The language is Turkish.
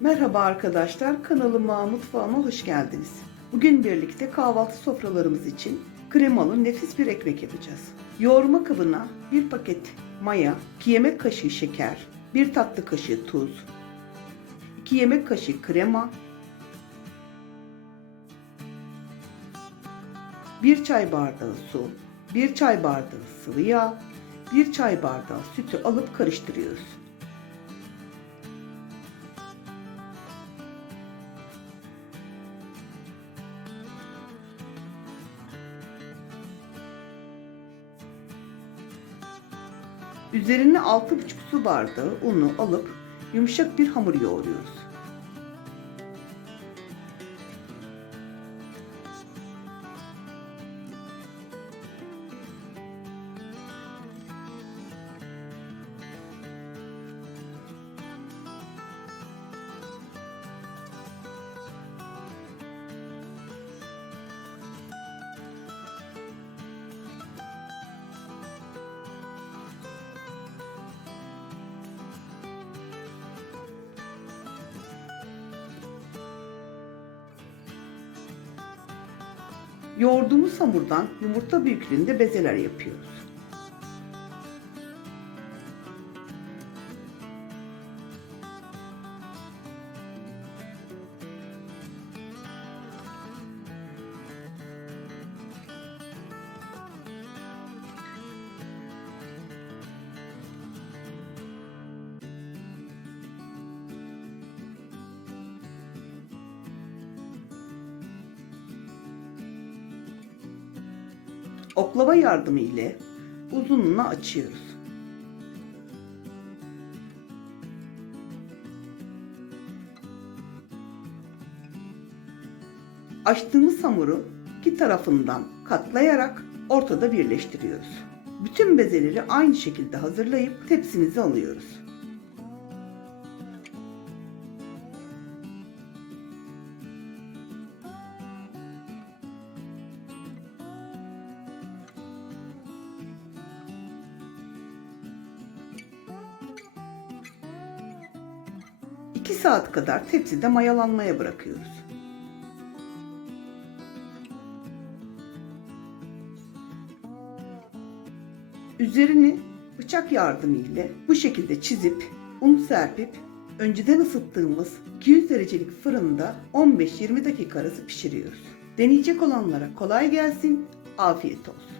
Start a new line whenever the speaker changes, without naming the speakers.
Merhaba arkadaşlar, kanalıma, mutfağıma hoş geldiniz. Bugün birlikte kahvaltı sofralarımız için kremalı nefis bir ekmek yapacağız. Yoğurma kabına bir paket maya, 2 yemek kaşığı şeker, 1 tatlı kaşığı tuz, 2 yemek kaşığı krema, 1 çay bardağı su, 1 çay bardağı sıvı yağ, 1 çay bardağı sütü alıp karıştırıyoruz. Üzerine 6,5 su bardağı unu alıp yumuşak bir hamur yoğuruyoruz. Yoğurduğumuz hamurdan yumurta büyüklüğünde bezeler yapıyoruz. Oklava yardımı ile uzunluğuna açıyoruz. Açtığımız hamuru iki tarafından katlayarak ortada birleştiriyoruz. Bütün bezeleri aynı şekilde hazırlayıp tepsimize alıyoruz. İki saat kadar tepside mayalanmaya bırakıyoruz. Üzerini bıçak yardımı ile bu şekilde çizip un serpip önceden ısıttığımız 200 derecelik fırında 15-20 dakika arası pişiriyoruz. Deneyecek olanlara kolay gelsin, afiyet olsun.